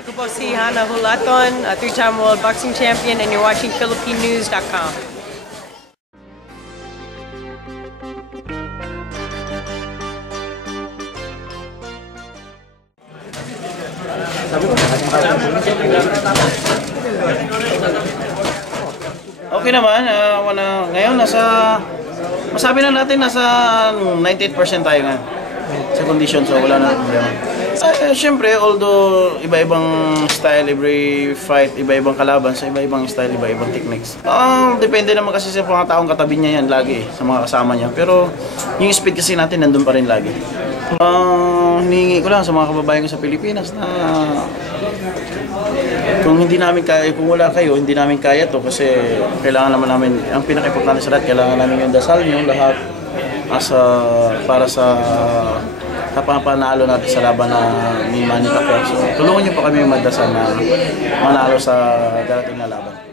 Ako po si Hana Hulaton, a three-time world boxing champion, and you're watching PhilippineNews.com. Okay naman, ngayon masabi na natin nasa 98% tayo nga sa condition, so wala na problema. Siyempre, although iba-ibang style, every fight, iba-ibang kalaban, sa iba-ibang style, iba-ibang techniques. Depende naman kasi sa mga taong katabi niya yan lagi, sa mga kasama niya. Pero yung speed kasi natin nandun pa rin lagi. Hinihingi ko lang sa mga kababayan ko sa Pilipinas na kung hindi namin kaya, kung wala kayo, hindi namin kaya to kasi kailangan naman namin, ang pinaka-importante sa lahat, kailangan namin yung dasal niyo lahat para sa panalo natin sa laban na ni Manny Pacquiao. So, tulungan niyo po kami magdasal na manalo sa darating na laban.